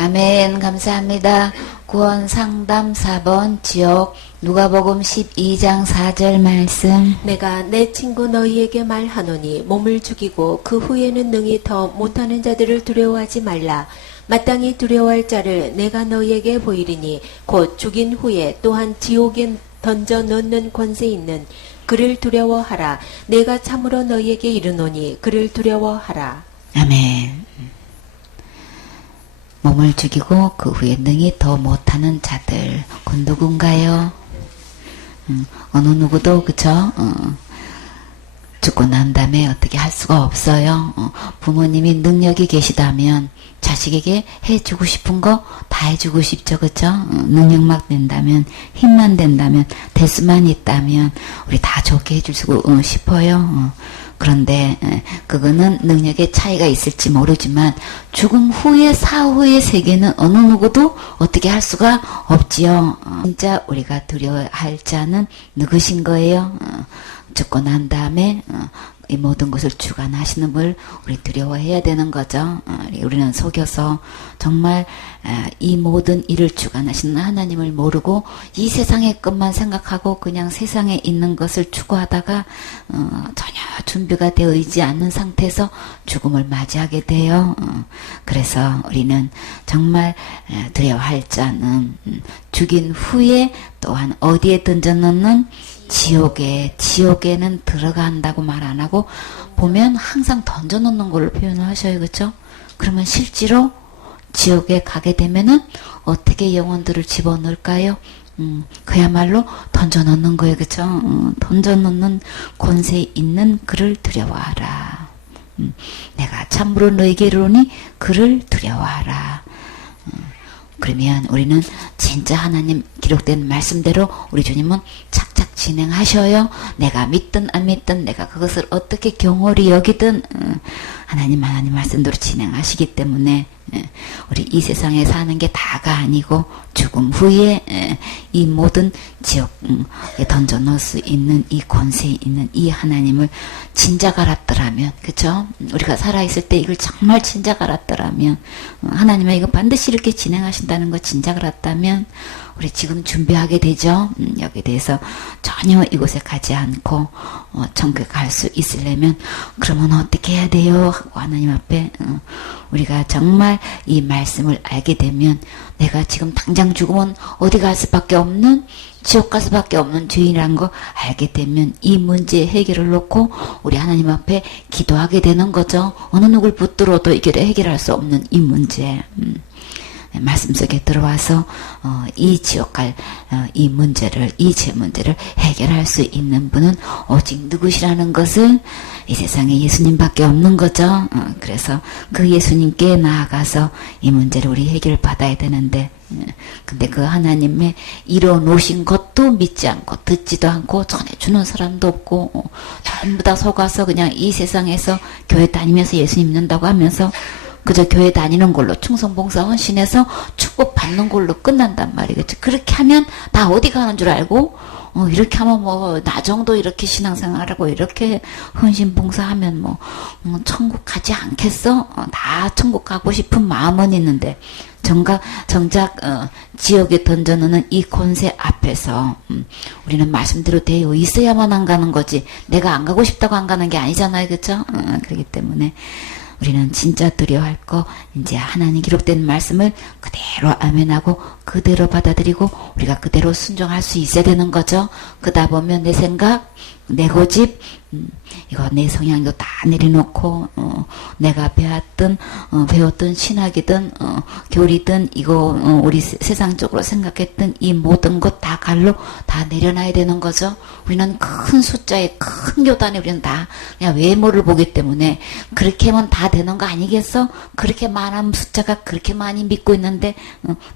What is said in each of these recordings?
아멘. 감사합니다. 구원 상담 4번 지옥 누가복음 12장 4절 말씀. 내가 내 친구 너희에게 말하노니 몸을 죽이고 그 후에는 능히 더 못하는 자들을 두려워하지 말라. 마땅히 두려워할 자를 내가 너희에게 보이리니 곧 죽인 후에 또한 지옥에 던져 넣는 권세 있는 그를 두려워하라. 내가 참으로 너희에게 이르노니 그를 두려워하라. 아멘. 몸을 죽이고 그 후에 능히 더 못하는 자들. 그 누군가요? 어느 누구도 그쵸? 죽고 난 다음에 어떻게 할 수가 없어요. 부모님이 능력이 계시다면 자식에게 해주고 싶은 거 다 해주고 싶죠. 그쵸? 능력만 된다면, 힘만 된다면, 대수만 있다면 우리 다 좋게 해줄 수 싶어요. 그런데 그거는 능력의 차이가 있을지 모르지만 죽음 후의 사후의 세계는 어느 누구도 어떻게 할 수가 없지요. 진짜 우리가 두려워할 자는 누구신 거예요? 죽고 난 다음에 이 모든 것을 주관하시는 분 우리 두려워해야 되는 거죠. 우리는 속여서 정말 이 모든 일을 주관하시는 하나님을 모르고 이 세상의 것만 생각하고 그냥 세상에 있는 것을 추구하다가 전혀 준비가 되어 있지 않는 상태에서 죽음을 맞이하게 돼요. 그래서 우리는 정말 두려워할 자는 죽인 후에 또한 어디에 던져놓는 지옥에는 들어간다고 말 안 하고 보면 항상 던져놓는 걸로 표현을 하셔요. 그렇죠? 그러면 실제로 지옥에 가게 되면은 어떻게 영혼들을 집어넣을까요? 그야말로 던져놓는 거예요. 그렇죠? 던져놓는 권세 있는 그를 두려워하라. 내가 참으로 너에게 이르노니 그를 두려워하라. 그러면 우리는 진짜 하나님 기록된 말씀대로 우리 주님은 착착 진행하셔요. 내가 믿든 안 믿든 내가 그것을 어떻게 경홀히 여기든 하나님 말씀대로 진행하시기 때문에 우리 이 세상에 사는 게 다가 아니고 죽음 후에 이 모든 지옥에 던져 넣을 수 있는 이 권세 있는 이 하나님을 진작 알았더라면, 그쵸? 우리가 살아있을 때 이걸 정말 진작 알았더라면, 하나님은 이거 반드시 이렇게 진행하신다는 거 진작 알았다면 우리 지금 준비하게 되죠. 여기에 대해서 전혀 이곳에 가지 않고 천국에 갈 수 있으려면 그러면 어떻게 해야 돼요? 하고 하나님 앞에 우리가 정말 이 말씀을 알게 되면 내가 지금 당장 죽으면 어디 갈 수밖에 없는 지옥 갈 수밖에 없는 죄인이라는 거 알게 되면 이 문제의 해결을 놓고 우리 하나님 앞에 기도하게 되는 거죠. 어느 누굴 붙들어도 해결할 수 없는 이 문제. 말씀 속에 들어와서 이 지옥 갈 이 문제를, 이 죄 문제를 해결할 수 있는 분은 오직 누구시라는 것을 이 세상에 예수님밖에 없는 거죠. 그래서 그 예수님께 나아가서 이 문제를 우리 해결받아야 되는데, 근데 그 하나님의 이뤄놓으신 것도 믿지 않고 듣지도 않고 전해주는 사람도 없고 전부 다 속아서 그냥 이 세상에서 교회 다니면서 예수 믿는다고 하면서 그저 교회 다니는 걸로 충성봉사 헌신해서 축복 받는 걸로 끝난단 말이겠죠. 그렇게 하면 다 어디 가는 줄 알고 이렇게 하면 뭐 나 정도 이렇게 신앙생활하고 이렇게 헌신봉사하면 뭐 천국 가지 않겠어? 다 천국 가고 싶은 마음은 있는데 정작 지옥에 던져놓는 이 권세 앞에서 우리는 말씀대로 되어 있어야만 안 가는 거지 내가 안 가고 싶다고 안 가는 게 아니잖아요. 그렇죠? 그렇기 때문에 우리는 진짜 두려워할 거 이제 하나님 기록된 말씀을 그대로 아멘하고 그대로 받아들이고 우리가 그대로 순종할 수 있어야 되는 거죠. 그러다 보면 내 생각, 내 고집, 이거 내 성향도 다 내려놓고 내가 배웠던 신학이든 교리든 이거 우리 세상적으로 생각했던 이 모든 것 다 갈로 다 내려놔야 되는 거죠. 우리는 큰 숫자의 큰 교단에 우리는 다 그냥 외모를 보기 때문에 그렇게 하면 다 되는 거 아니겠어? 그렇게 많은 숫자가 그렇게 많이 믿고 있는데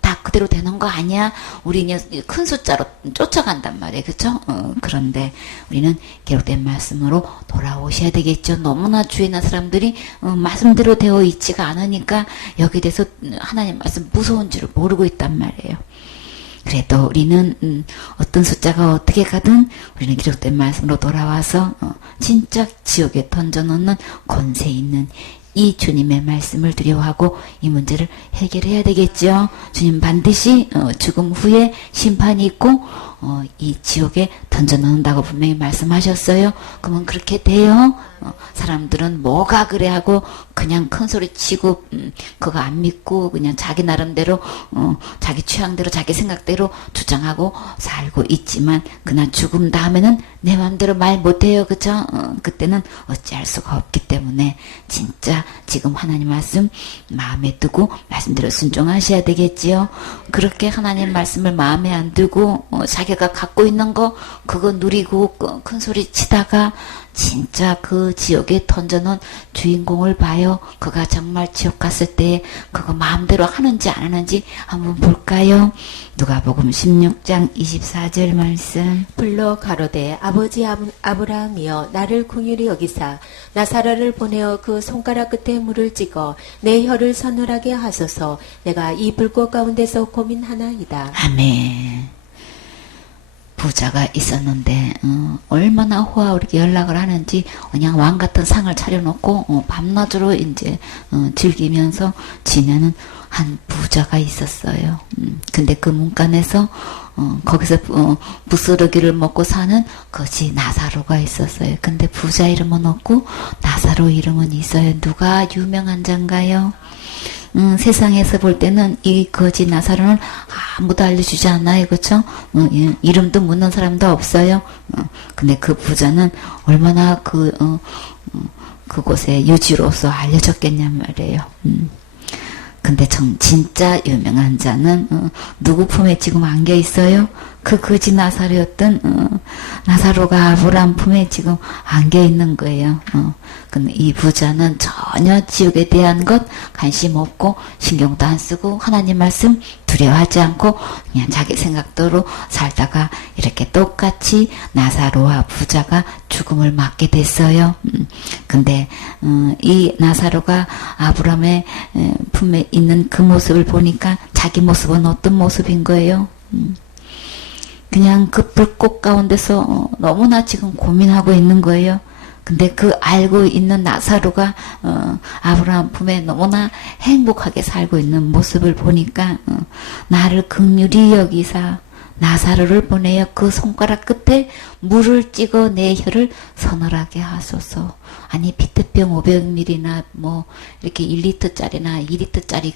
다 그대로 되는 거 아니야? 우리는 큰 숫자로 쫓아간단 말이에요. 그렇죠? 그런데 우리는 기록된 말씀으로 돌아오셔야 되겠죠. 너무나 주위에 있는 사람들이 말씀대로 되어 있지가 않으니까 여기에 대해서 하나님 말씀 무서운 줄을 모르고 있단 말이에요. 그래도 우리는 어떤 숫자가 어떻게 가든 우리는 기록된 말씀으로 돌아와서 진짜 지옥에 던져놓는 권세 있는 이 주님의 말씀을 두려워하고 이 문제를 해결해야 되겠죠. 주님 반드시 죽음 후에 심판이 있고 이 지옥에 던져놓는다고 분명히 말씀하셨어요. 그러면 그렇게 돼요. 사람들은 뭐가 그래 하고 그냥 큰 소리 치고 그거 안 믿고 그냥 자기 나름대로 자기 취향대로 자기 생각대로 주장하고 살고 있지만 그날 죽음 다음에는 내 마음대로 말 못해요. 그죠? 그때는 어찌할 수가 없기 때문에 진짜 지금 하나님 말씀 마음에 두고 말씀대로 순종하셔야 되겠지요. 그렇게 하나님 말씀을 마음에 안 두고 자기가 갖고 있는 거 그거 누리고 큰 소리 치다가 진짜 그 지옥에 던져놓은 주인공을 봐요. 그가 정말 지옥 갔을 때 그거 마음대로 하는지 안 하는지 한번 볼까요? 누가복음 16장 24절 말씀. 불러 가로되 아버지 아브라함이여 나를 긍휼히 여기사 나사로를 보내어 그 손가락 끝에 물을 찍어 내 혀를 서늘하게 하소서. 내가 이 불꽃 가운데서 고민하나이다. 아멘. 부자가 있었는데 얼마나 호화롭게 연락을 하는지 그냥 왕 같은 상을 차려놓고 밤낮으로 이제 즐기면서 지내는 한 부자가 있었어요. 근데 그 문간에서 거기서 부스러기를 먹고 사는 거지 나사로가 있었어요. 근데 부자 이름은 없고 나사로 이름은 있어요. 누가 유명한 자인가요? 세상에서 볼 때는 이 거지 나사로는 아무도 알려주지 않아요. 그쵸? 이름도 묻는 사람도 없어요. 근데 그 부자는 얼마나 그곳에 유지로서 알려졌겠냔 말이에요. 근데 진짜 유명한 자는 누구 품에 지금 안겨 있어요? 그 거지 나사로였던 나사로가 아브라함 품에 지금 안겨 있는 거예요. 근데 이 부자는 전혀 지옥에 대한 것 관심 없고 신경도 안 쓰고 하나님 말씀 두려워하지 않고 그냥 자기 생각대로 살다가 이렇게 똑같이 나사로와 부자가 죽음을 맞게 됐어요. 근데 이 나사로가 아브라함의 품에 있는 그 모습을 보니까 자기 모습은 어떤 모습인 거예요? 그냥 그 불꽃 가운데서 너무나 지금 고민하고 있는 거예요. 근데 그 알고 있는 나사로가 아브라함 품에 너무나 행복하게 살고 있는 모습을 보니까 나를 긍휼히 여기사 나사로를 보내어 그 손가락 끝에 물을 찍어 내 혀를 서늘하게 하소서. 아니 피트병 500ml나 뭐 이렇게 1리터짜리나 2리터짜리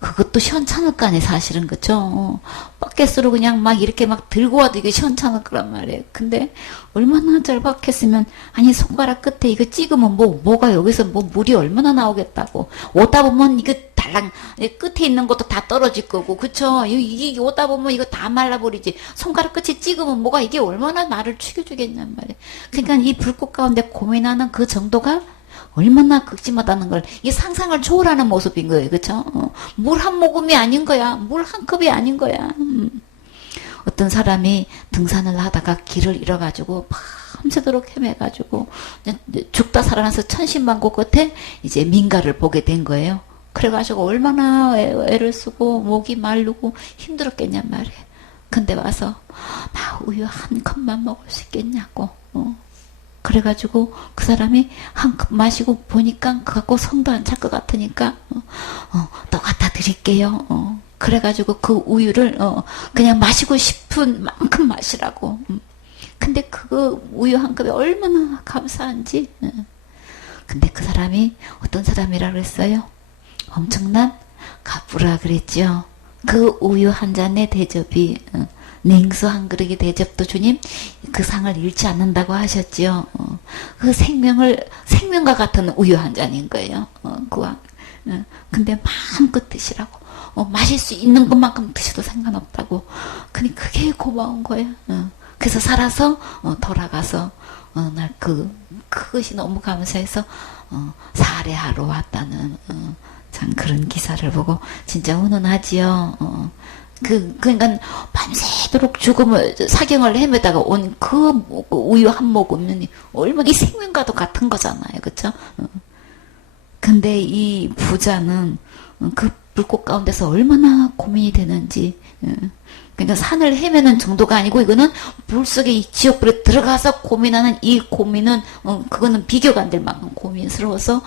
그것도 시원찮을 거 아니에요 사실은. 그쵸? 바켓으로 그냥 막 이렇게 막 들고 와도 이게 시원찮을 거란 말이에요. 근데 얼마나 절박했으면 아니 손가락 끝에 이거 찍으면 뭐가 여기서 물이 얼마나 나오겠다고. 오다 보면 이거 달랑 끝에 있는 것도 다 떨어질 거고. 그쵸? 이게 오다 보면 이거 다 말라버리지. 손가락 끝에 찍으면 뭐가 이게 얼마나 나를 죽여주겠냔 말이에요. 그러니까 이 불꽃 가운데 고민하는 그 정도가 얼마나 극심하다는 걸 이 상상을 초월하는 모습인 거예요. 그쵸? 물 한 모금이 아닌 거야. 물 한 컵이 아닌 거야. 어떤 사람이 등산을 하다가 길을 잃어가지고 밤새도록 헤매가지고 죽다 살아나서 천신만고 끝에 이제 민가를 보게 된 거예요. 그래가지고 얼마나 애를 쓰고 목이 마르고 힘들었겠냔 말이에요. 근데 와서 나 우유 한 컵만 먹을 수 있겠냐고. 그래가지고 그 사람이 한 컵 마시고 보니까 그거 갖고 성도 안 찰 것 같으니까 또 갖다 드릴게요. 그래가지고 그 우유를 그냥 마시고 싶은 만큼 마시라고. 근데 그 우유 한 컵이 얼마나 감사한지. 근데 그 사람이 어떤 사람이라 그랬어요? 엄청난 갑부라 그랬죠. 그 우유 한 잔의 대접이 냉수 한 그릇의 대접도 주님 그 상을 잃지 않는다고 하셨지요. 그 생명과 같은 우유 한 잔인 거예요. 근데 마음껏 드시라고. 마실 수 있는 것만큼 드셔도 상관없다고. 근데 그게 고마운 거예요. 그래서 살아서 돌아가서 날 그것이 너무 감사해서 살해하러 왔다는 참 그런 기사를 보고 진짜 훈훈하지요. 그러니까 밤새도록 죽음을 사경을 헤매다가 온 그 우유 한 모금은 얼마나 이 생명과도 같은 거잖아요. 그쵸? 근데 이 부자는 그 불꽃 가운데서 얼마나 고민이 되는지. 그러니까 산을 헤매는 정도가 아니고 이거는 불 속에 이 지옥불에 들어가서 고민하는 이 고민은 그거는 비교가 안 될 만큼 고민스러워서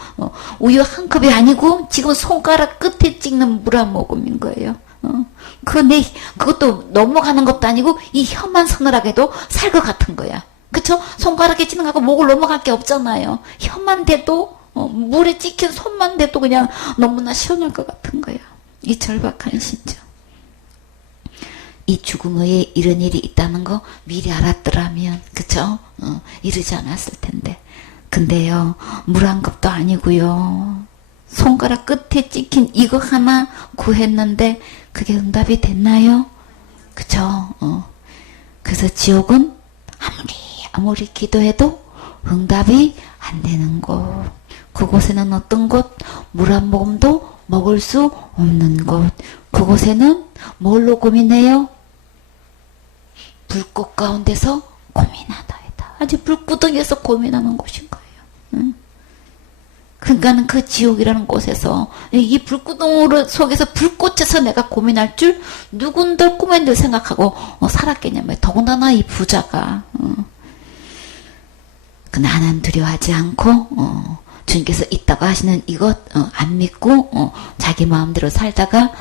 우유 한 컵이 아니고 지금 손가락 끝에 찍는 물 한 모금인 거예요. 그것도 넘어가는 것도 아니고 이 혀만 서늘하게도 살 것 같은 거야. 그쵸? 손가락에 찍는 거하고 목을 넘어갈 게 없잖아요. 혀만 대도 물에 찍힌 손만 대도 그냥 너무나 시원할 것 같은 거야. 이 절박한 심정. 이 죽음 후에 이런 일이 있다는 거 미리 알았더라면, 그쵸? 이러지 않았을 텐데. 근데요, 물 한 컵도 아니고요. 손가락 끝에 찍힌 이거 하나 구했는데 그게 응답이 됐나요? 그쵸? 그래서 지옥은 아무리 기도해도 응답이 안 되는 곳. 그곳에는 어떤 곳? 물 한 모금도 먹을 수 없는 곳. 그곳에는 뭘로 고민해요? 불꽃 가운데서 고민하다이다. 아주 불구덩이에서 고민하는 곳인 거예요. 그러니까는 그 지옥이라는 곳에서 이 불구덩이 속에서 불꽃에서 내가 고민할 줄 누군들 꿈엔들 생각하고 살았겠냐면 더군다나 이 부자가 나는 두려워하지 않고 주님께서 있다고 하시는 이것 안 믿고 자기 마음대로 살다가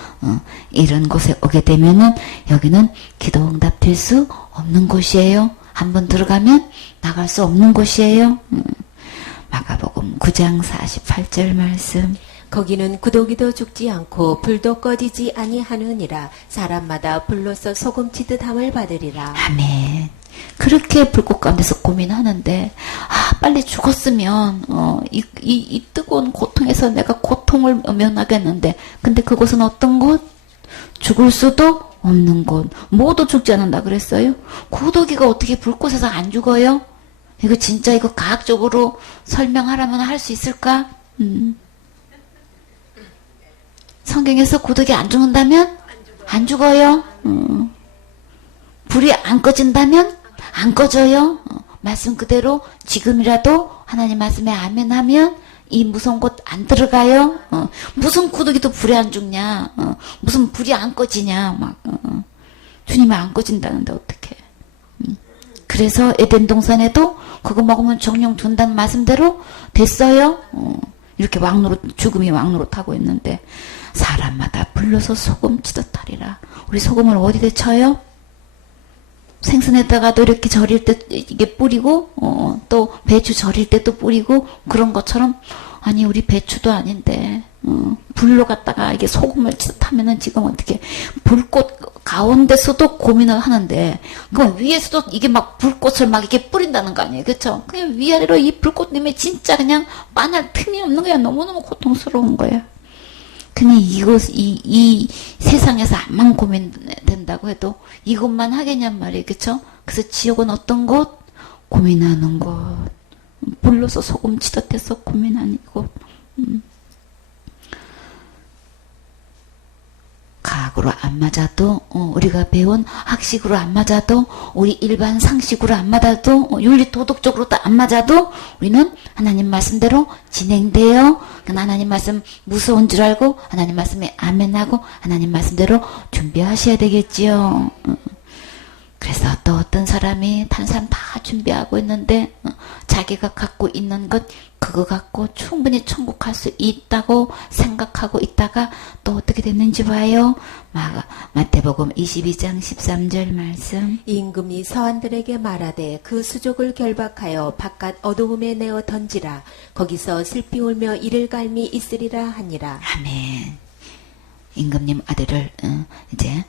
이런 곳에 오게 되면은 여기는 기도 응답될 수 없는 곳이에요. 한번 들어가면 나갈 수 없는 곳이에요. 마가복음 9장 48절 말씀. 거기는 구더기도 죽지 않고 불도 꺼지지 아니하느니라. 사람마다 불로서 소금치듯 함을 받으리라. 아멘. 그렇게 불꽃 가운데서 고민하는데 빨리 죽었으면 이 뜨거운 고통에서 내가 고통을 면하겠는데 근데 그곳은 어떤 곳? 죽을 수도 없는 곳. 모두 죽지 않는다 그랬어요? 구더기가 어떻게 불꽃에서 안 죽어요? 이거 진짜 이거 과학적으로 설명하라면 할 수 있을까? 성경에서 구더기 안 죽는다면? 안 죽어요. 불이 안 꺼진다면? 안 꺼져요. 말씀 그대로 지금이라도 하나님 말씀에 아멘 하면 이 무서운 곳 안 들어가요. 무슨 구더기도 불에 안 죽냐. 무슨 불이 안 꺼지냐. 주님이 안 꺼진다는데 어떡해. 그래서 에덴 동산에도 그거 먹으면 정령 둔다는 말씀대로 됐어요. 이렇게 죽음이 왕노로 타고 있는데 사람마다 불러서 소금 치듯 하리라. 우리 소금을 어디에 쳐요? 생선에다가도 이렇게 절일 때 이게 뿌리고 또 배추 절일 때도 뿌리고 그런 것처럼 아니 우리 배추도 아닌데 불로 갖다가 이게 소금을 치듯 하면은 지금 어떻게 불꽃 가운데서도 고민을 하는데 그럼 위에서도 이게 막 불꽃을 막 이렇게 뿌린다는 거 아니에요, 그렇죠? 그냥 위아래로 이 불꽃 때문에 진짜 그냥 빠날 틈이 없는 거야. 너무너무 고통스러운 거야. 근데 이 세상에서 암만 고민된다고 해도 이것만 하겠냔 말이에요. 그쵸? 그래서 지옥은 어떤 곳? 고민하는 곳. 불로서 소금 치듯 해서 고민하는 곳. 과학으로 안 맞아도 우리가 배운 학식으로 안 맞아도 우리 일반 상식으로 안 맞아도 윤리 도덕적으로도 안 맞아도 우리는 하나님 말씀대로 진행돼요. 하나님 말씀 무서운 줄 알고 하나님 말씀에 아멘하고 하나님 말씀대로 준비하셔야 되겠지요. 그래서 또 어떤 사람이 다른 사람 다 준비하고 있는데 자기가 갖고 있는 것 그거 갖고 충분히 천국 갈 수 있다고 생각하고 있다가 또 어떻게 됐는지 봐요. 마태복음 22장 13절 말씀. 임금이 서한들에게 말하되 그 수족을 결박하여 바깥 어두움에 내어 던지라. 거기서 슬피 울며 이를 갈미 있으리라 하니라. 아멘. 임금님 아들을 이제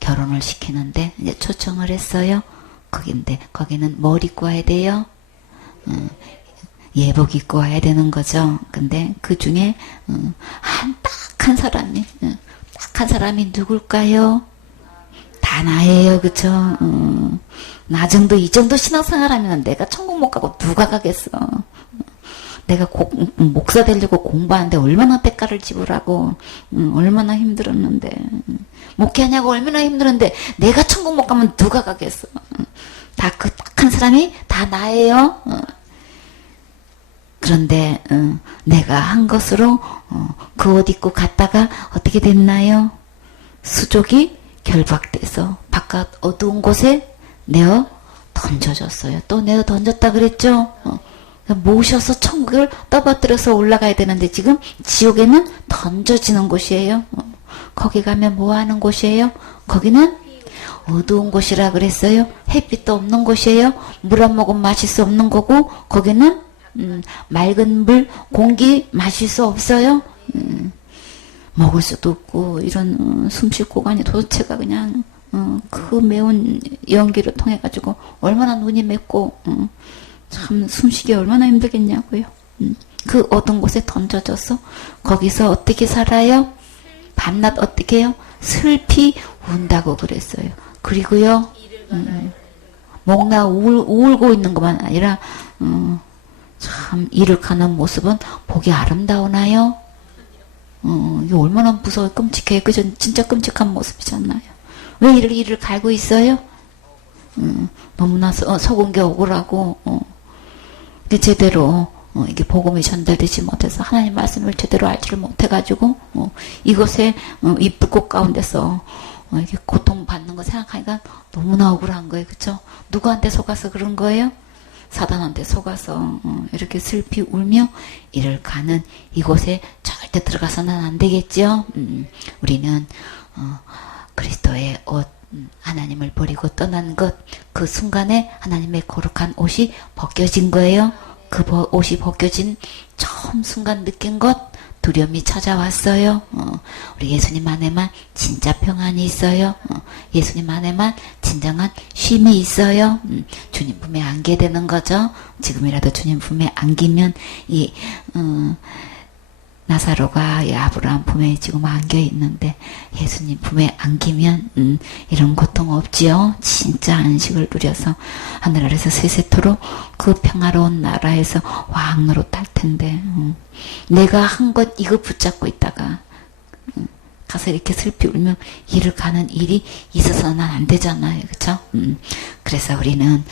결혼을 시키는데 이제 초청을 했어요. 거기는 뭘 입고 와야 돼요? 예복 입고 와야 되는 거죠. 근데 그 중에 딱한 사람이 누굴까요? 다 나예요, 그쵸? 나 정도 이 정도 신앙생활하면 내가 천국 못 가고 누가 가겠어? 내가 목사 되려고 공부하는데 얼마나 대가를 지불하고 얼마나 힘들었는데 목회하냐고 얼마나 힘들었는데 내가 천국 못 가면 누가 가겠어? 다 그 딱 한 사람이 다 나예요. 그런데 내가 한 것으로 그 옷 입고 갔다가 어떻게 됐나요? 수족이 결박돼서 바깥 어두운 곳에 내어 던져졌어요. 또 내어 던졌다 그랬죠? 모셔서 천국을 떠받들어서 올라가야 되는데 지금 지옥에는 던져지는 곳이에요. 거기 가면 뭐 하는 곳이에요? 거기는 어두운 곳이라 그랬어요. 햇빛도 없는 곳이에요. 물 한 모금 마실 수 없는 거고 거기는 맑은 물, 공기 마실 수 없어요. 먹을 수도 없고 이런 숨쉴 공간이 도대체가 그냥 그 매운 연기를 통해 가지고 얼마나 눈이 맵고 참 숨쉬기 얼마나 힘들겠냐고요. 그 어두운 곳에 던져져서 거기서 어떻게 살아요? 밤낮 어떻게 해요? 슬피 운다고 그랬어요. 그리고요 목나 울고 있는 것만 아니라 참 이를 가는 모습은 보기 아름다우나요? 이게 얼마나 무서워 끔찍해. 그죠? 진짜 끔찍한 모습이잖아요. 왜 이를 갈고 있어요? 너무나 속은 게 억울하고 이게 제대로 이게 복음이 전달되지 못해서 하나님 말씀을 제대로 알지를 못해가지고 이것에 이 불꽃 가운데서 이게 고통받는 거 생각하니까 너무나 억울한 거예요. 그쵸? 누구한테 속아서 그런 거예요? 사단한테 속아서 이렇게 슬피 울며 이를 가는 이곳에 절대 들어가서는 안 되겠죠. 우리는 그리스도의 옷 하나님을 버리고 떠난 것 그 순간에 하나님의 거룩한 옷이 벗겨진 거예요. 그 옷이 벗겨진 처음 순간 느낀 것 두려움이 찾아왔어요. 우리 예수님 안에만 진짜 평안이 있어요. 예수님 안에만 진정한 쉼이 있어요. 주님 품에 안게 되는 거죠. 지금이라도 주님 품에 안기면 이 나사로가 이 아브라함 품에 지금 안겨 있는데 예수님 품에 안기면 이런 고통 없지요. 진짜 안식을 누려서 하늘 아래서 세세토록 그 평화로운 나라에서 왕 노릇할 텐데 내가 한 것 이거 붙잡고 있다가 가서 이렇게 슬피 울며 일을 가는 일이 있어서는 안 되잖아요. 그쵸? 그래서 우리는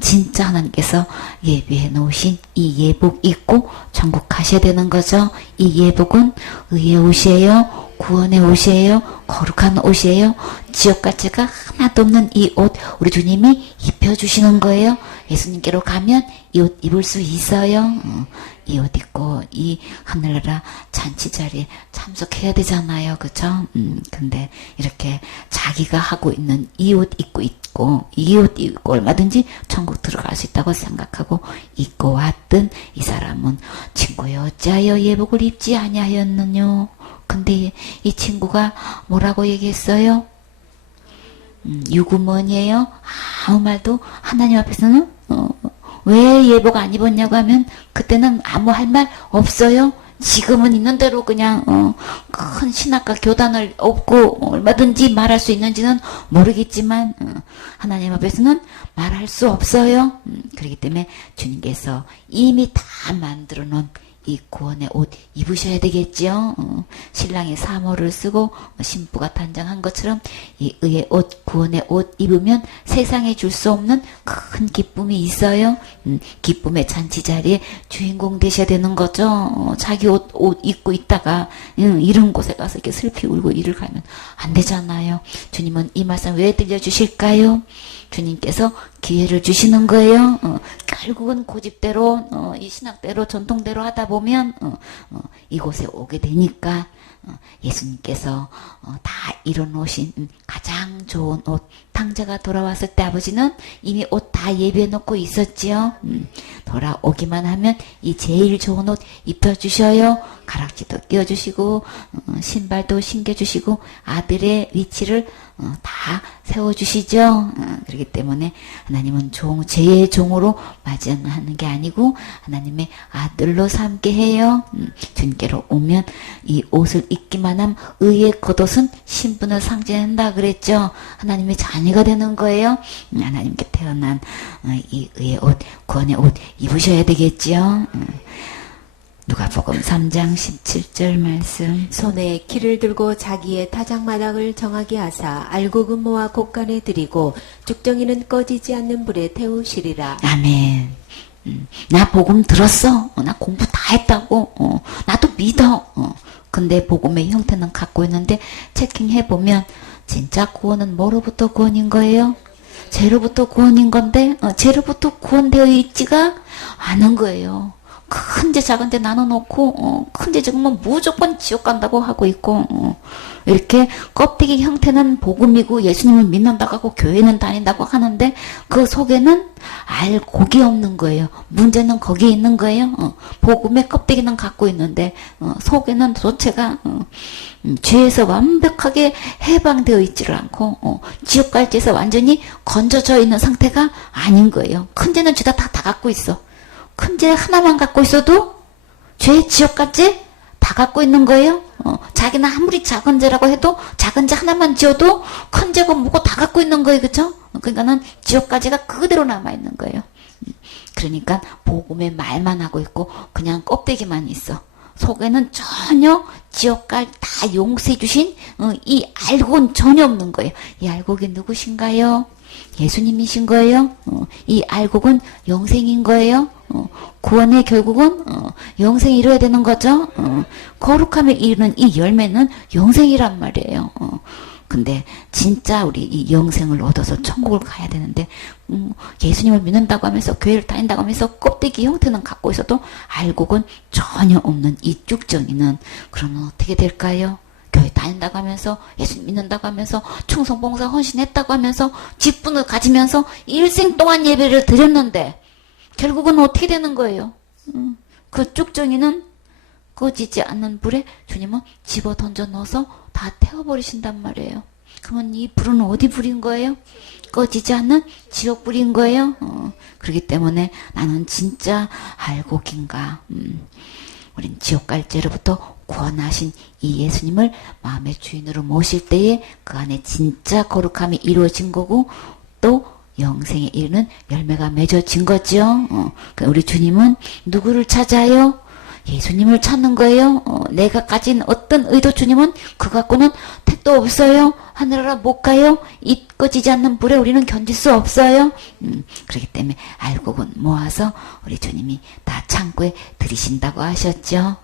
진짜 하나님께서 예비해 놓으신 이 예복 입고 천국 가셔야 되는 거죠. 이 예복은 의의 옷이에요. 구원의 옷이에요. 거룩한 옷이에요. 지옥 가치가 하나도 없는 이 옷 우리 주님이 입혀주시는 거예요. 예수님께로 가면 이 옷 입을 수 있어요. 이 옷 입고 이 하늘나라 잔치 자리에 참석해야 되잖아요. 그쵸? 근데 이렇게 자기가 하고 있는 이 옷 입고 있고 이 옷 입고 얼마든지 천국 들어갈 수 있다고 생각하고 입고 왔던 이 사람은 친구여 어찌하여 예복을 입지 아니하였느뇨. 근데 이 친구가 뭐라고 얘기했어요? 유구먼이에요. 아무 말도 하나님 앞에서는 왜 예복 안 입었냐고 하면 그때는 아무 할 말 없어요. 지금은 있는 대로 그냥 큰 신학과 교단을 얻고 얼마든지 말할 수 있는지는 모르겠지만 하나님 앞에서는 말할 수 없어요. 그렇기 때문에 주님께서 이미 다 만들어 놓은 이 구원의 옷 입으셔야 되겠죠. 신랑이 사모를 쓰고 신부가 단장한 것처럼 이 의의 옷, 구원의 옷 입으면 세상에 줄 수 없는 큰 기쁨이 있어요. 기쁨의 잔치 자리에 주인공 되셔야 되는 거죠. 자기 옷 입고 있다가 이런 곳에 가서 이렇게 슬피 울고 이를 가면 안 되잖아요. 주님은 이 말씀 왜 들려주실까요? 주님께서 기회를 주시는 거예요. 결국은 고집대로 이 신학대로 전통대로 하다 보면 이곳에 오게 되니까 예수님께서 다 이뤄놓으신 가장 좋은 옷 탕자가 돌아왔을 때 아버지는 이미 옷 다 예비해 놓고 있었지요. 돌아오기만 하면 이 제일 좋은 옷 입혀주셔요. 가락지도 끼워주시고 신발도 신겨주시고 아들의 위치를 다 세워주시죠. 그렇기 때문에 하나님은 제의 종으로 맞이하는 게 아니고 하나님의 아들로 삼게 해요. 주님께로 오면 이 옷을 입기만 하면 의의 겉옷은 신분을 상징한다 그랬죠. 하나님의 자녀가 되는 거예요. 하나님께 태어난 이 의의 옷, 구원의 옷 입으셔야 되겠죠. 누가복음 3장 17절 말씀. 손에 키를 들고 자기의 타작마당을 정하게 하사 알고 근모와 곡간에 들이고 죽정이는 꺼지지 않는 불에 태우시리라. 아멘. 나 복음 들었어. 나 공부 다 했다고. 나도 믿어. 근데 복음의 형태는 갖고 있는데 체킹해보면 진짜 구원은 뭐로부터 구원인 거예요? 죄로부터 구원인 건데 죄로부터 구원되어 있지가 않은 거예요. 큰죄 작은죄 나눠놓고 큰죄 적으면 무조건 지옥 간다고 하고 있고 이렇게 껍데기 형태는 복음이고 예수님을 믿는다고 하고 교회는 다닌다고 하는데 그 속에는 알곡이 없는 거예요. 문제는 거기에 있는 거예요. 복음의 껍데기는 갖고 있는데 속에는 도체가 죄에서 완벽하게 해방되어 있지를 않고 지옥 갈 죄에서 완전히 건져져 있는 상태가 아닌 거예요. 큰 죄는 죄다 다 갖고 있어. 큰 죄 하나만 갖고 있어도 죄 지옥까지 다 갖고 있는 거예요. 자기는 아무리 작은 죄라고 해도 작은 죄 하나만 지어도 큰 죄고 뭐고 다 갖고 있는 거예요. 그쵸? 그러니까는 지옥까지가 그대로 남아있는 거예요. 그러니까 복음의 말만 하고 있고 그냥 껍데기만 있어. 속에는 전혀 지옥갈 다 용서해 주신 이 알곡은 전혀 없는 거예요. 이 알곡이 누구신가요? 예수님이신 거예요. 이 알곡은 영생인 거예요. 구원의 결국은 영생이 이루어야 되는 거죠. 거룩함을 이루는 이 열매는 영생이란 말이에요. 근데 진짜 우리 이 영생을 얻어서 천국을 가야 되는데 예수님을 믿는다고 하면서 교회를 다닌다고 하면서 껍데기 형태는 갖고 있어도 알곡은 전혀 없는 이 쭉정이는 그러면 어떻게 될까요? 교회 다닌다고 하면서 예수님 믿는다고 하면서 충성봉사 헌신했다고 하면서 직분을 가지면서 일생 동안 예배를 드렸는데 결국은 어떻게 되는 거예요? 그 쭉정이는 꺼지지 않는 불에 주님은 집어 던져 넣어서 다 태워버리신단 말이에요. 그러면 이 불은 어디 불인 거예요? 꺼지지 않는 지옥 불인 거예요. 그렇기 때문에 나는 진짜 알곡인가? 우린 지옥 갈 죄로부터 구원하신 이 예수님을 마음의 주인으로 모실 때에 그 안에 진짜 거룩함이 이루어진 거고 또 영생에 이르는 열매가 맺어진 거죠. 우리 주님은 누구를 찾아요? 예수님을 찾는 거예요. 내가 가진 어떤 의도 주님은 그거 갖고는 택도 없어요. 하늘나라 못 가요. 이 꺼지지 않는 불에 우리는 견딜 수 없어요. 그렇기 때문에 알곡은 모아서 우리 주님이 다 창고에 들이신다고 하셨죠.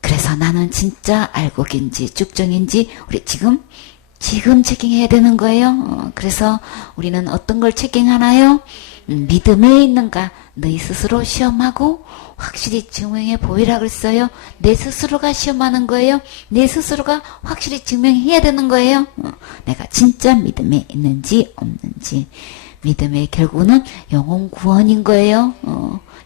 그래서 나는 진짜 알곡인지 쭉정인지 우리 지금 체킹해야 되는 거예요. 그래서 우리는 어떤 걸 체킹하나요? 믿음에 있는가 너희 스스로 시험하고 확실히 증명해 보이라 그랬어요. 내 스스로가 시험하는 거예요. 내 스스로가 확실히 증명해야 되는 거예요. 내가 진짜 믿음에 있는지 없는지. 믿음의 결국은 영혼 구원인 거예요.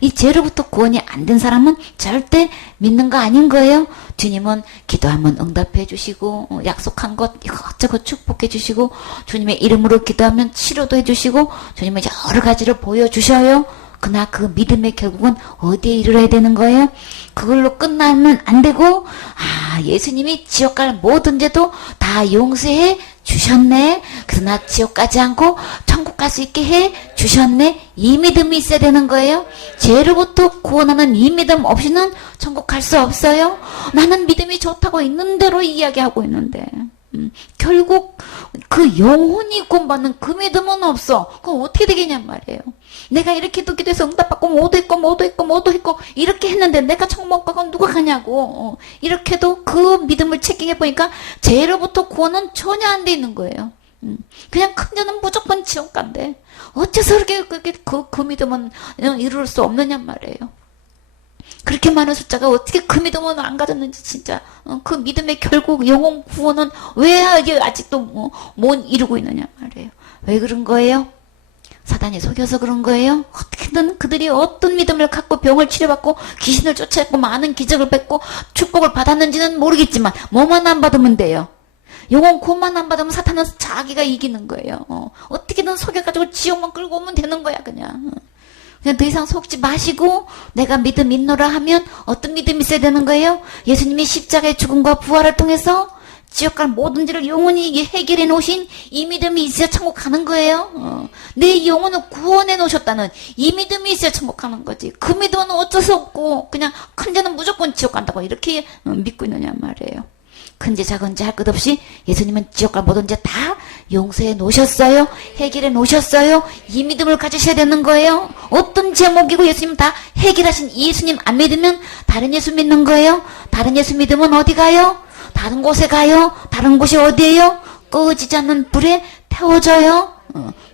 이 죄로부터 구원이 안 된 사람은 절대 믿는 거 아닌 거예요. 주님은 기도하면 응답해 주시고 약속한 것 이것저것 축복해 주시고 주님의 이름으로 기도하면 치료도 해 주시고 주님은 여러 가지를 보여주셔요. 그러나 그 믿음의 결국은 어디에 이르러야 되는 거예요? 그걸로 끝나면 안 되고 예수님이 지옥 갈 모든 죄도 다 용서해 주셨네. 그러나 지옥 가지 않고 천국 갈 수 있게 해 주셨네. 이 믿음이 있어야 되는 거예요. 죄로부터 구원하는 이 믿음 없이는 천국 갈 수 없어요. 나는 믿음이 좋다고 있는 대로 이야기하고 있는데 결국 그 영혼이 구원받는 그 믿음은 없어. 그럼 어떻게 되겠냔 말이에요. 내가 이렇게 기도해서 응답받고 모두 했고 이렇게 했는데 내가 천국 못 가고 누가 가냐고. 이렇게도 그 믿음을 체킹해보니까 죄로부터 구원은 전혀 안 돼 있는 거예요. 그냥 큰 죄는 무조건 지옥 간대. 어째서 그렇게 그 믿음은 이룰 수 없느냔 말이에요. 그렇게 많은 숫자가 어떻게 그 믿음은 안 가졌는지 진짜 그 믿음의 결국 영혼 구원은 왜 아직도 못 이루고 있느냐 말이에요. 왜 그런 거예요? 사단이 속여서 그런 거예요? 어떻게든 그들이 어떤 믿음을 갖고 병을 치료받고 귀신을 쫓아냈고 많은 기적을 뱉고 축복을 받았는지는 모르겠지만 뭐만 안 받으면 돼요. 영혼 구원만 안 받으면 사탄은 자기가 이기는 거예요. 어떻게든 속여가지고 지옥만 끌고 오면 되는 거야 그냥 더 이상 속지 마시고 내가 믿음 있노라 하면 어떤 믿음이 있어야 되는 거예요? 예수님이 십자가의 죽음과 부활을 통해서 지옥 갈 모든 죄를 영원히 해결해 놓으신 이 믿음이 있어야 천국 가는 거예요. 내 영혼을 구원해 놓으셨다는 이 믿음이 있어야 천국 가는 거지. 그 믿음은 어쩔 수 없고 그냥 큰 죄는 무조건 지옥 간다고 이렇게 믿고 있느냐 말이에요. 큰 죄 작은 죄 할 것 없이 예수님은 지옥 갈 모든 죄 다 용서해 놓으셨어요? 해결해 놓으셨어요? 이 믿음을 가지셔야 되는 거예요. 어떤 제목이고 예수님 다 해결하신 이 예수님 안 믿으면 다른 예수 믿는 거예요. 다른 예수 믿으면 어디 가요? 다른 곳에 가요. 다른 곳이 어디예요? 꺼지지 않는 불에 태워져요.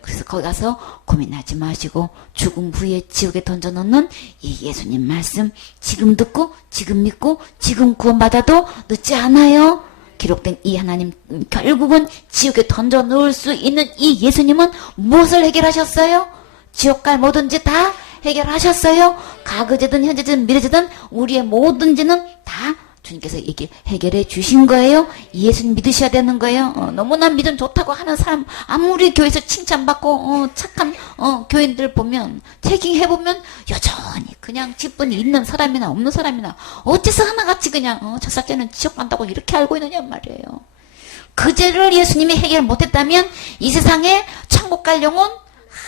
그래서 거기 가서 고민하지 마시고 죽음 후에 지옥에 던져놓는 이 예수님 말씀 지금 듣고 지금 믿고 지금 구원받아도 늦지 않아요. 기록된 이 하나님 결국은 지옥에 던져놓을 수 있는 이 예수님은 무엇을 해결하셨어요? 지옥 갈 뭐든지 다 해결하셨어요. 과거제든 현재든 미래제든 우리의 모든 죄는 다 주님께서 이게 해결해 주신 거예요. 예수님 믿으셔야 되는 거예요. 너무나 믿음 좋다고 하는 사람 아무리 교회에서 칭찬받고 착한 교인들 보면 체킹해보면 여전히 그냥 직분이 있는 사람이나 없는 사람이나 어째서 하나같이 그냥 저 사람은 지옥 간다고 이렇게 알고 있느냐 말이에요. 그 죄를 예수님이 해결 못했다면 이 세상에 천국 갈 영혼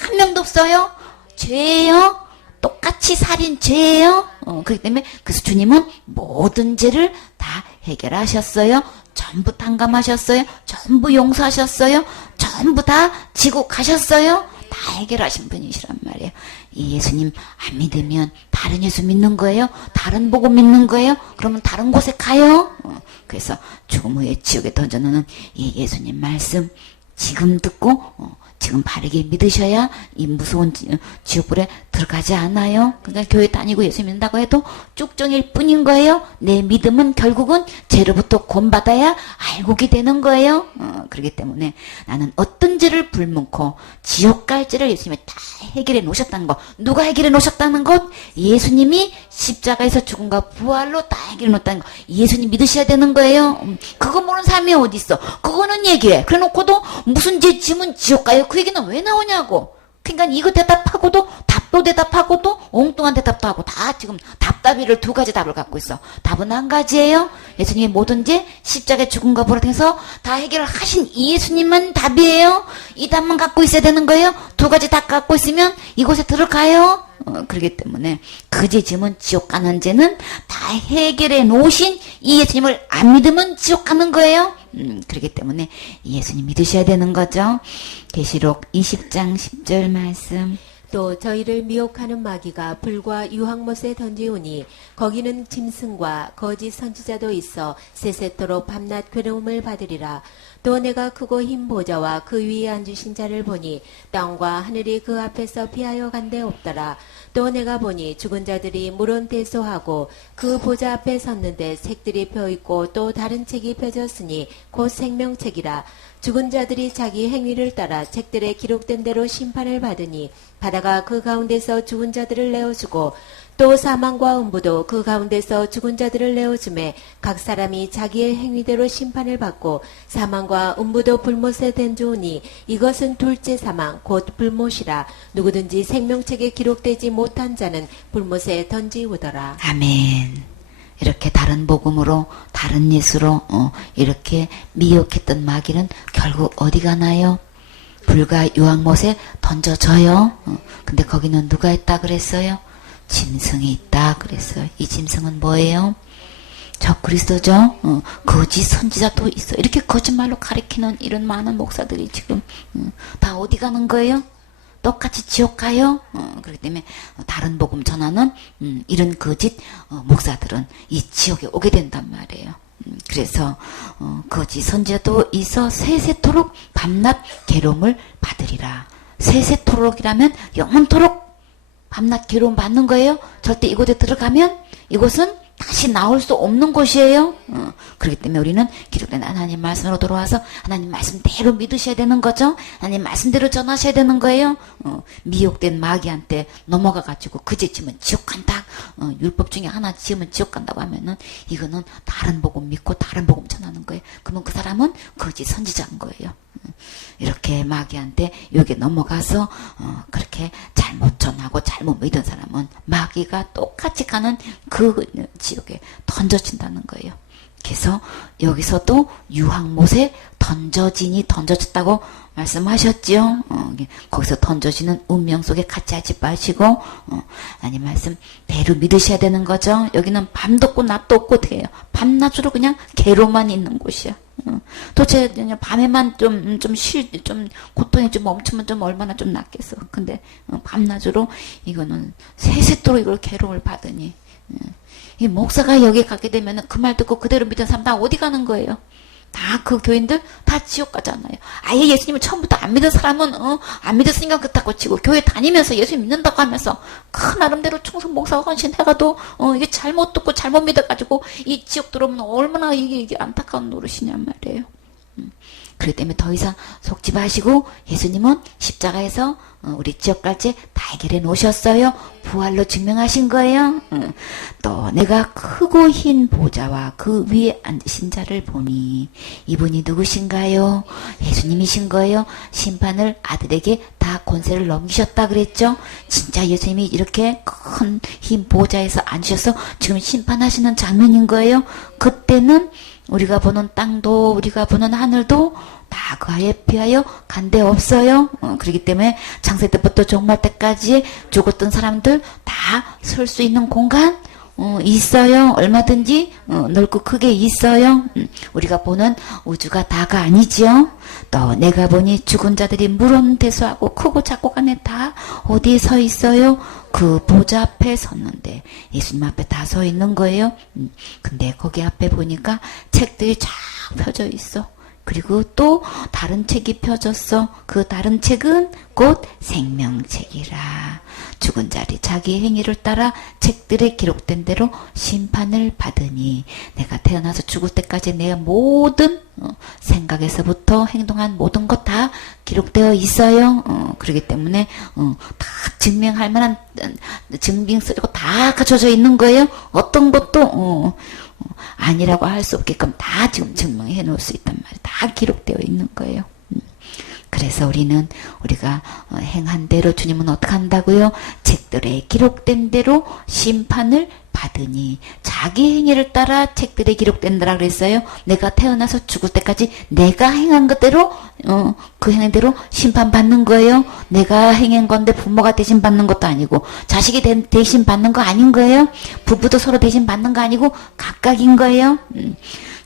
한 명도 없어요. 죄예요. 똑같이 살인 죄예요. 그렇기 때문에 그래서 주님은 모든 죄를 다 해결하셨어요. 전부 탕감하셨어요. 전부 용서하셨어요. 전부 다 지고 가셨어요. 다 해결하신 분이시란 말이에요. 이 예수님 안 믿으면 다른 예수 믿는 거예요. 다른 복음 믿는 거예요. 그러면 다른 곳에 가요. 그래서 죽음 후에 지옥에 던져놓는 이 예수님 말씀 지금 듣고 지금 바르게 믿으셔야 이 무서운 지옥불에 들어가지 않아요. 그러니까 교회 다니고 예수 믿는다고 해도 쭉정일 뿐인 거예요. 내 믿음은 결국은 죄로부터 구원받아야 알고게 되는 거예요. 그렇기 때문에 나는 어떤 죄를 불문코 지옥 갈 죄를 예수님이 다 해결해 놓으셨다는 것. 누가 해결해 놓으셨다는 것? 예수님이 십자가에서 죽음과 부활로 다 해결해 놓았다는 것. 예수님 믿으셔야 되는 거예요. 그거 모르는 사람이 어디 있어? 그거는 얘기해. 그래 놓고도 무슨 죄 지면 지옥 가요? 그 얘기는 왜 나오냐고. 그러니까 이거 대답하고도 답도 대답하고도 엉뚱한 대답도 하고 다 지금 답답이를 두 가지 답을 갖고 있어. 답은 한 가지예요. 예수님이 뭐든지 십자가의 죽음과 부활을 통해서 다 해결을 하신 이 예수님만 답이에요. 이 답만 갖고 있어야 되는 거예요. 두 가지 답 갖고 있으면 이곳에 들어가요. 그렇기 때문에 그 죄 지면 지옥 가는 죄는 다 해결해 놓으신 이 예수님을 안 믿으면 지옥 가는 거예요. 그렇기 때문에 예수님 믿으셔야 되는 거죠. 계시록 20장 10절 말씀. 또 저희를 미혹하는 마귀가 불과 유황못에 던지오니 거기는 짐승과 거짓 선지자도 있어 세세토록 밤낮 괴로움을 받으리라. 또 내가 크고 흰 보좌와 그 위에 앉으신 자를 보니 땅과 하늘이 그 앞에서 피하여 간데 없더라. 또 내가 보니 죽은 자들이 물은 대소하고 그 보좌 앞에 섰는데 책들이 펴있고 또 다른 책이 펴졌으니 곧 생명책이라. 죽은 자들이 자기 행위를 따라 책들에 기록된 대로 심판을 받으니 바다가 그 가운데서 죽은 자들을 내어주고 또 사망과 음부도 그 가운데서 죽은 자들을 내어주매 각 사람이 자기의 행위대로 심판을 받고 사망과 음부도 불못에 던져오니 이것은 둘째 사망 곧 불못이라. 누구든지 생명책에 기록되지 못한 자는 불못에 던지우더라. 아멘. 이렇게 다른 복음으로 다른 예수로 이렇게 미혹했던 마귀는 결국 어디 가나요? 불과 유황못에 던져져요. 근데 거기는 누가 있다 그랬어요? 짐승이 있다 그랬어요. 이 짐승은 뭐예요? 저 그리스도죠. 거짓 선지자도 있어. 이렇게 거짓말로 가리키는 이런 많은 목사들이 지금 다 어디 가는 거예요? 똑같이 지옥 가요. 그렇기 때문에 다른 복음 전하는 이런 거짓 목사들은 이 지옥에 오게 된단 말이에요. 그래서 거짓 선지자도 있어 세세토록 밤낮 괴로움을 받으리라. 세세토록이라면 영원토록 밤낮 괴로움 받는 거예요. 절대 이곳에 들어가면 이곳은 다시 나올 수 없는 곳이에요. 그렇기 때문에 우리는 기록된 하나님 말씀으로 돌아와서 하나님 말씀대로 믿으셔야 되는 거죠. 하나님 말씀대로 전하셔야 되는 거예요. 미혹된 마귀한테 넘어가가지고 그제 지면 지옥 간다. 율법 중에 하나 지으면 지옥 간다고 하면은 이거는 다른 복음 믿고 다른 복음 전하는 거예요. 그러면 그 사람은 거짓 선지자인 거예요. 이렇게 마귀한테 여기 넘어가서 그렇게 잘못 전하고 잘못 믿은 사람은 마귀가 똑같이 가는 그 지옥에 던져진다는 거예요. 그래서 여기서도 유황못에 던져졌다고 말씀하셨죠. 거기서 던져지는 운명 속에 같이 하지 마시고 하나님 말씀 대로 믿으셔야 되는 거죠. 여기는 밤도 없고 낮도 없고 돼요. 밤낮으로 그냥 괴로만 있는 곳이야. 도대체 밤에만 좀 고통이 좀 멈추면 좀 얼마나 좀 낫겠어. 근데 밤낮으로 이거는 세세토록 이걸 괴로움을 받으니 이 목사가 여기 가게 되면 그 말 듣고 그대로 믿은 사람 다 어디 가는 거예요? 다 그 교인들 다 지옥 가잖아요. 아예 예수님을 처음부터 안 믿은 사람은 안 믿었으니까 그렇다고 치고 교회 다니면서 예수 믿는다고 하면서 큰 나름대로 충성 목사가 헌신해가도 이게 잘못 듣고 잘못 믿어가지고 이 지옥 들어오면 얼마나 이게 안타까운 노릇이냔 말이에요. 그렇기 때문에 더 이상 속지 마시고 예수님은 십자가에서 우리 지옥 갈지 다 해결해 놓으셨어요. 부활로 증명하신 거예요. 또 내가 크고 흰 보좌와 그 위에 앉으신 자를 보니 이분이 누구신가요? 예수님이신 거예요. 심판을 아들에게 다 권세를 넘기셨다 그랬죠. 진짜 예수님이 이렇게 큰 흰 보좌에서 앉으셔서 지금 심판하시는 장면인 거예요. 그때는 우리가 보는 땅도 우리가 보는 하늘도 다 그에 비하여 간데 없어요. 그렇기 때문에 창세 때부터 종말 때까지 죽었던 사람들 다 설 수 있는 공간 있어요. 얼마든지 넓고 크게 있어요. 우리가 보는 우주가 다가 아니지요. 또 내가 보니 죽은 자들이 물은 대수하고 크고 작고 간에 다 어디에 서 있어요? 그 보좌 앞에 섰는데 예수님 앞에 다 서 있는 거예요. 근데 거기 앞에 보니까 책들이 쫙 펴져 있어. 그리고 또 다른 책이 펴졌어. 그 다른 책은 곧 생명책이라. 죽은 자리 자기 행위를 따라 책들에 기록된 대로 심판을 받으니 내가 태어나서 죽을 때까지 내 모든 생각에서부터 행동한 모든 것 다 기록되어 있어요. 그렇기 때문에 다 증명할 만한 증빙서리고 다 갖춰져 있는 거예요. 어떤 것도 아니라고 할 수 없게끔 다 지금 증명해 놓을 수 있단 말이에요. 다 기록되어 있는 거예요. 그래서 우리가 행한 대로 주님은 어떻게 한다고요? 책들에 기록된 대로 심판을 받으니 자기 행위를 따라 책들에 기록된다라 그랬어요. 내가 태어나서 죽을 때까지 내가 행한 것대로 그 행대로 심판받는 거예요. 내가 행한 건데 부모가 대신 받는 것도 아니고 자식이 대신 받는 거 아닌 거예요. 부부도 서로 대신 받는 거 아니고 각각인 거예요.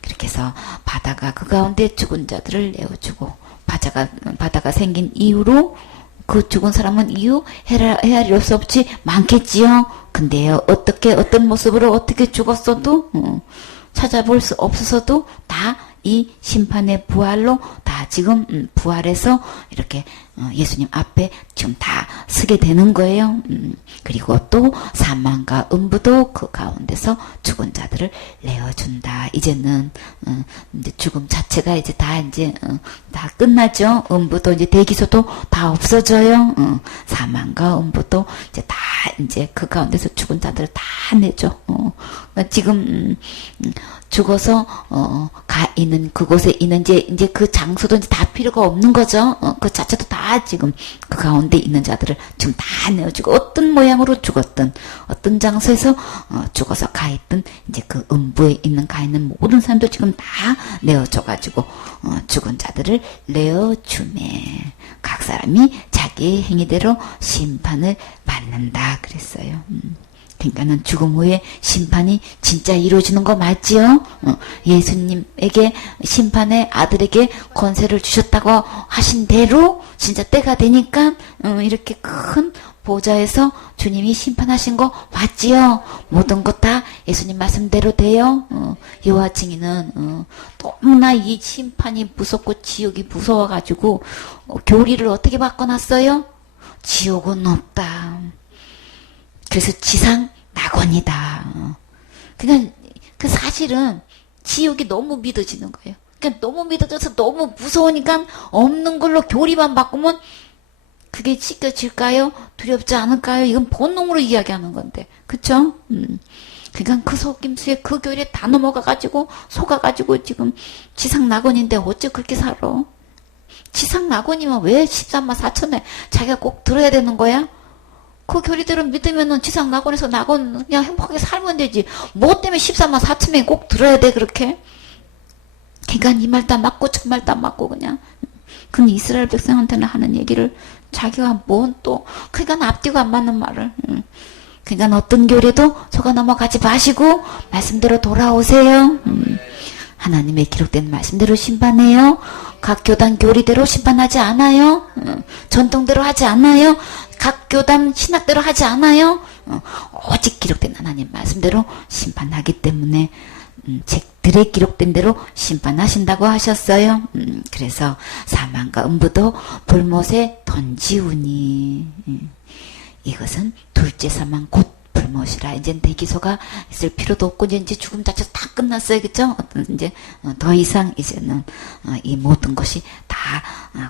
그렇게 해서 바다가 그 가운데 죽은 자들을 내어주고 바다가 생긴 이후로 그 죽은 사람은 이유 헤아릴 수 없이 많겠지요. 근데요, 어떤 모습으로 어떻게 죽었어도 찾아볼 수 없어서도 다 이 심판의 부활로 다 지금 부활해서 이렇게 예수님 앞에 지금 다 서게 되는 거예요. 그리고 또 사망과 음부도 그 가운데서 죽은 자들을 내어준다. 이제는 이제 죽음 자체가 이제 다 끝나죠. 음부도 이제 대기소도 다 없어져요. 사망과 음부도 이제 그 가운데서 죽은 자들을 다 내죠. 그러니까 지금 죽어서 가 있는 그곳에 있는 이제 그 장소도 이제 다 필요가 없는 거죠. 그 자체도 다 지금 그 가운데 있는 자들을 지금 다 내어주고 어떤 모양으로 죽었든 어떤 장소에서 죽어서 가 있든 이제 그 음부에 가 있는 모든 사람도 지금 다 내어줘가지고 죽은 자들을 내어주매 각 사람이 자기의 행위대로 심판을 받는다 그랬어요. 그러니까는 죽음 후에 심판이 진짜 이루어지는 거 맞지요? 예수님에게 심판의 아들에게 권세를 주셨다고 하신 대로 진짜 때가 되니까 이렇게 큰 보좌에서 주님이 심판하신 거 맞지요? 모든 것 다 예수님 말씀대로 돼요. 여호와 증인은 너무나 이 심판이 무섭고 지옥이 무서워가지고 교리를 어떻게 바꿔놨어요? 지옥은 없다. 그래서 지상 낙원이다. 그냥 그 사실은 지옥이 너무 믿어지는 거예요. 그냥 너무 믿어져서 너무 무서우니까 없는 걸로 교리만 바꾸면 그게 씻겨질까요? 두렵지 않을까요? 이건 본능으로 이야기하는 건데, 그쵸? 그러니까 그 속임수에 그 교리에 다 넘어가가지고 속아가지고 지금 지상 낙원인데 어째 그렇게 살아? 지상 낙원이면 왜 13만 4천에 자기가 꼭 들어야 되는 거야? 그 교리대로 믿으면은 지상 낙원에서 낙원 그냥 행복하게 살면 되지. 뭐 때문에 14만 4천명이 꼭 들어야 돼 그렇게? 그러니까 이 말도 안 맞고 저 말도 안 맞고 그냥. 근데 이스라엘 백성한테는 하는 얘기를 자기가 뭔 또 그러니까 앞뒤가 안 맞는 말을. 그러니까 어떤 교리도 속아 넘어가지 마시고 말씀대로 돌아오세요. 하나님의 기록된 말씀대로 심판해요? 각 교단 교리대로 심판하지 않아요? 전통대로 하지 않아요? 각 교단 신학대로 하지 않아요? 오직 기록된 하나님 말씀대로 심판하기 때문에 책들에 기록된 대로 심판하신다고 하셨어요. 그래서 사망과 음부도 불못에 던지우니 이것은 둘째 사망 곧 불못이라 이제 대기소가 있을 필요도 없고 이제 죽음 자체가 다 끝났어요. 그죠? 이제 더 이상 이제는 이 모든 것이 다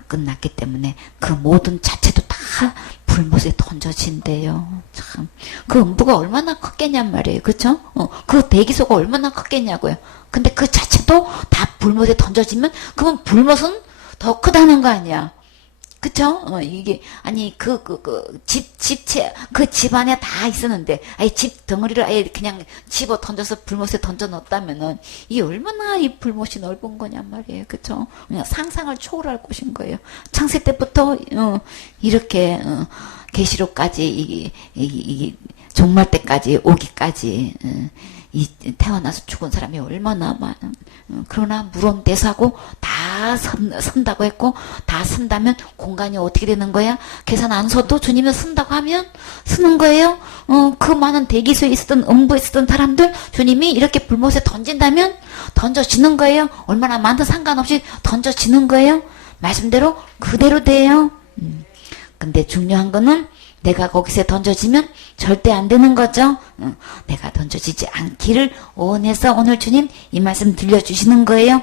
끝났기 때문에 그 모든 자체도 다 불못에 던져진대요. 참, 그 음부가 얼마나 컸겠냔 말이에요. 그쵸? 그 대기소가 얼마나 컸겠냐고요. 근데 그 자체도 다 불못에 던져지면 그건 불못은 더 크다는 거 아니야. 그쵸? 이게, 아니, 집 안에 다 있었는데, 아예 집 덩어리를 아예 그냥 집어 던져서 불못에 던져 넣었다면은, 이게 얼마나 이 불못이 넓은 거냔 말이에요. 그쵸? 그냥 상상을 초월할 곳인 거예요. 창세 때부터, 이렇게, 계시록까지, 이 종말 때까지 오기까지, 태어나서 죽은 사람이 얼마나 많아. 그러나 물온대사고 다 선다고 했고 다 쓴다면 공간이 어떻게 되는 거야? 계산 안 써도 주님이 쓴다고 하면 쓰는 거예요. 그 많은 대기소에 있었던 음부에 있었던 사람들 주님이 이렇게 불못에 던진다면 던져지는 거예요. 얼마나 많든 상관없이 던져지는 거예요. 말씀대로 그대로 돼요. 근데 중요한 거는 내가 거기서 던져지면 절대 안 되는 거죠. 내가 던져지지 않기를 원해서 오늘 주님 이 말씀 들려주시는 거예요.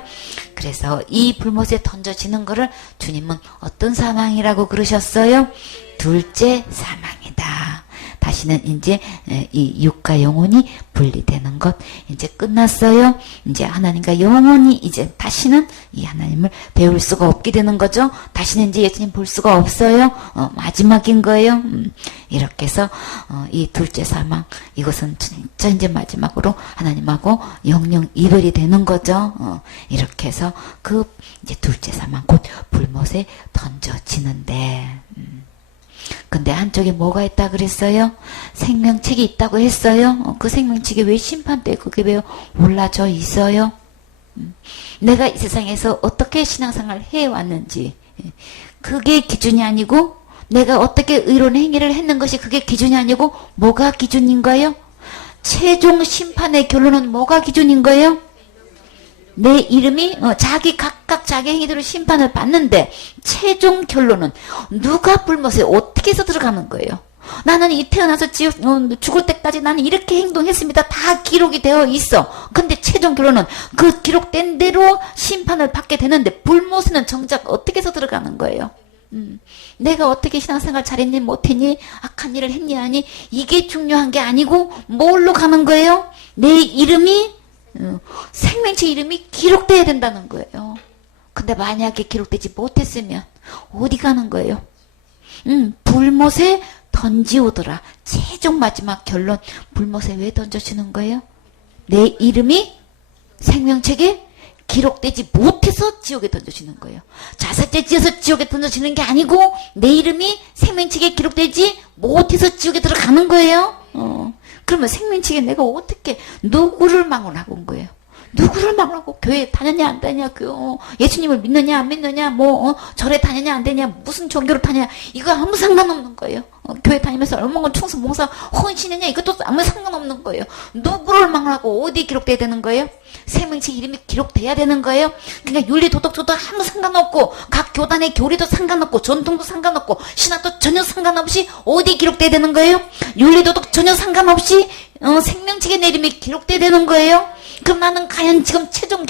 그래서 이 불못에 던져지는 거를 주님은 어떤 사망이라고 그러셨어요? 둘째 사망이다. 다시는 이제 이 육과 영혼이 분리되는 것 이제 끝났어요. 이제 하나님과 영혼이 이제 다시는 이 하나님을 배울 수가 없게 되는 거죠. 다시는 이제 예수님 볼 수가 없어요. 마지막인 거예요. 이렇게 해서 이 둘째 사망 이것은 진짜 이제 마지막으로 하나님하고 영영 이별이 되는 거죠. 이렇게 해서 그 이제 둘째 사망 곧 불못에 던져지는데 근데 한쪽에 뭐가 있다 그랬어요? 생명책이 있다고 했어요. 그 생명책이 왜 심판대에 그게 왜 올라져 있어요? 내가 이 세상에서 어떻게 신앙생활을 해왔는지 그게 기준이 아니고 내가 어떻게 의로운 행위를 했는 것이 그게 기준이 아니고 뭐가 기준인 거예요? 최종 심판의 결론은 뭐가 기준인 거예요? 내 이름이 각각 자기 행위대로 심판을 받는데 최종 결론은 누가 불못에 어떻게 해서 들어가는 거예요. 나는 이 태어나서 죽을 때까지 나는 이렇게 행동했습니다. 다 기록이 되어 있어. 근데 최종 결론은 그 기록된 대로 심판을 받게 되는데 불못에는 정작 어떻게 해서 들어가는 거예요. 내가 어떻게 신앙생활 잘했니 못했니 악한 일을 했니 아니 이게 중요한 게 아니고 뭘로 가는 거예요? 내 이름이 생명체 이름이 기록돼야 된다는 거예요. 근데 만약에 기록되지 못했으면 어디 가는 거예요? 불못에 던지오더라. 최종 마지막 결론 불못에 왜 던져지는 거예요? 내 이름이 생명책에 기록되지 못해서 지옥에 던져지는 거예요. 자살죄 지어서 지옥에 던져지는 게 아니고 내 이름이 생명책에 기록되지 못해서 지옥에 들어가는 거예요. 그러면 생명책에 내가 어떻게 누구를 망언하고 온 거예요? 누구를 망언하고 교회 다녔냐 안 다녔냐 예수님을 믿느냐 안 믿느냐 절에 다녔냐 안 다녔냐 무슨 종교를 다녔냐 이거 아무 상관없는 거예요. 교회 다니면서 얼마나 충성 봉사 헌신했냐 이것도 아무 상관없는 거예요. 누구를 망언하고 어디에 기록돼야 되는 거예요? 생명책 이름이 기록돼야 되는 거예요. 그러니까 윤리 도덕조도 아무 상관없고 각 교단의 교리도 상관없고 전통도 상관없고 신학도 전혀 상관없이 어디에 기록돼야 되는 거예요? 윤리 도덕 전혀 상관없이 생명책에 내 이름이 기록돼야 되는 거예요. 그럼 나는 과연 지금 최종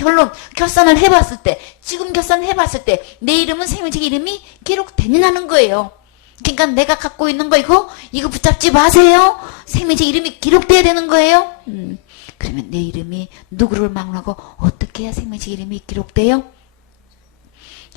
결산을 해봤을 때 지금 결산해봤을 때 내 이름은 생명책 이름이 기록되느냐는 거예요. 그러니까 내가 갖고 있는 거 이거 붙잡지 마세요. 생명책 이름이 기록돼야 되는 거예요. 그러면 내 이름이 누구를 망언하고 어떻게 해야 생명책 이름이 기록돼요?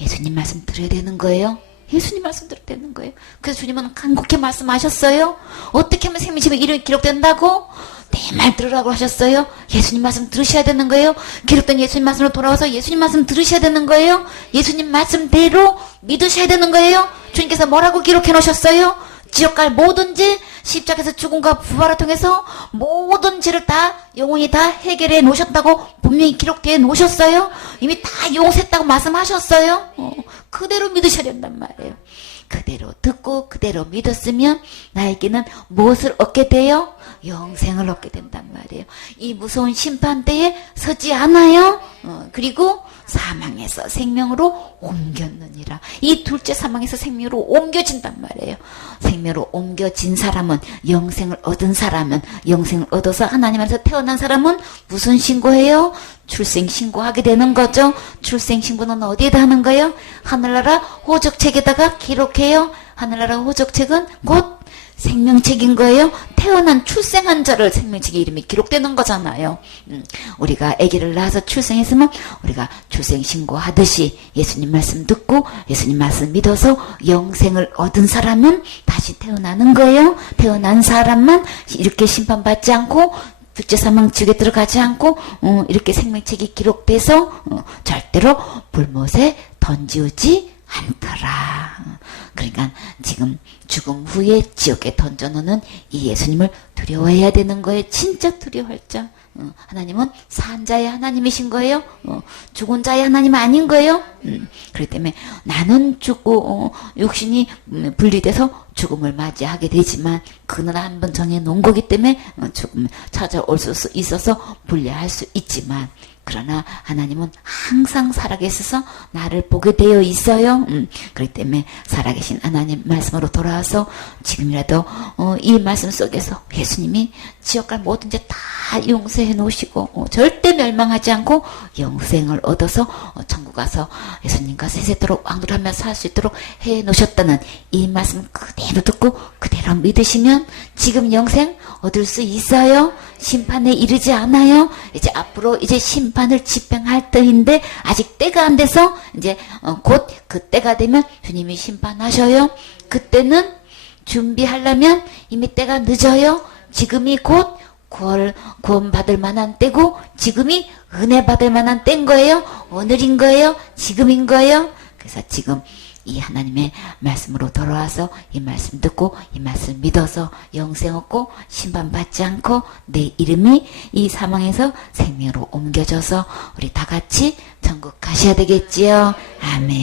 예수님 말씀 들어야 되는 거예요. 예수님 말씀 들어야 되는 거예요. 그래서 주님은 간곡히 말씀하셨어요. 어떻게 하면 생명책 이름이 기록된다고? 내 말 들으라고 하셨어요. 예수님 말씀 들으셔야 되는 거예요. 기록된 예수님 말씀으로 돌아와서 예수님 말씀 들으셔야 되는 거예요. 예수님 말씀대로 믿으셔야 되는 거예요. 주님께서 뭐라고 기록해 놓으셨어요? 지옥 갈 모든 죄, 십자가에서 죽음과 부활을 통해서 모든 죄를 다 영원히 다 해결해 놓으셨다고 분명히 기록되어 놓으셨어요. 이미 다 용서했다고 말씀하셨어요. 그대로 믿으셔야 된단 말이에요. 그대로 듣고 그대로 믿었으면 나에게는 무엇을 얻게 돼요? 영생을 얻게 된단 말이에요. 이 무서운 심판대에 서지 않아요. 그리고 사망에서 생명으로 옮겼느니라. 이 둘째 사망에서 생명으로 옮겨진단 말이에요. 생명으로 옮겨진 사람은, 영생을 얻은 사람은, 영생을 얻어서 하나님 안에서 태어난 사람은 무슨 신고해요? 출생 신고하게 되는 거죠. 출생 신고는 어디에다 하는 거예요? 하늘나라 호적책에다가 기록해요. 하늘나라 호적책은 곧 생명책인 거예요. 태어난 출생한 자를 생명책에 이름이 기록되는 거잖아요. 우리가 아기를 낳아서 출생했으면 우리가 출생 신고하듯이 예수님 말씀 듣고 예수님 말씀 믿어서 영생을 얻은 사람은 다시 태어나는 거예요. 태어난 사람만 이렇게 심판받지 않고 둘째 사망 지옥에 들어가지 않고 이렇게 생명책이 기록돼서 절대로 불못에 던지우지 않더라. 그러니까 지금 죽음 후에 지옥에 던져놓는 이 예수님을 두려워해야 되는 거예요. 진짜 두려워할 자. 하나님은 산 자의 하나님이신 거예요. 죽은 자의 하나님 아닌 거예요. 그렇기 때문에 나는 죽고 육신이 분리돼서 죽음을 맞이하게 되지만 그는 한번 정해놓은 거기 때문에 죽음을 찾아올 수 있어서 분리할 수 있지만 그러나 하나님은 항상 살아계셔서 나를 보게 되어 있어요. 그렇기 때문에 살아계신 하나님 말씀으로 돌아와서 지금이라도 이 말씀 속에서 예수님이 지옥갈 모든 죄 다 용서해 놓으시고 절대 멸망하지 않고 영생을 얻어서 천국 가서 예수님과 세세토록 왕들하며 살 수 있도록 해 놓으셨다는 이 말씀 그대로 듣고 그대로 믿으시면 지금 영생 얻을 수 있어요. 심판에 이르지 않아요. 이제 앞으로 이제 심판을 집행할 때인데 아직 때가 안 돼서 이제 곧 그 때가 되면 주님이 심판하셔요. 그때는 준비하려면 이미 때가 늦어요. 지금이 곧 구원 받을 만한 때고 지금이 은혜 받을 만한 때인 거예요. 오늘인 거예요. 지금인 거예요. 그래서 지금 이 하나님의 말씀으로 돌아와서 이 말씀 듣고 이 말씀 믿어서 영생 얻고 심판받지 않고 내 이름이 이 사망에서 생명으로 옮겨져서 우리 다 같이 천국 가셔야 되겠지요. 아멘.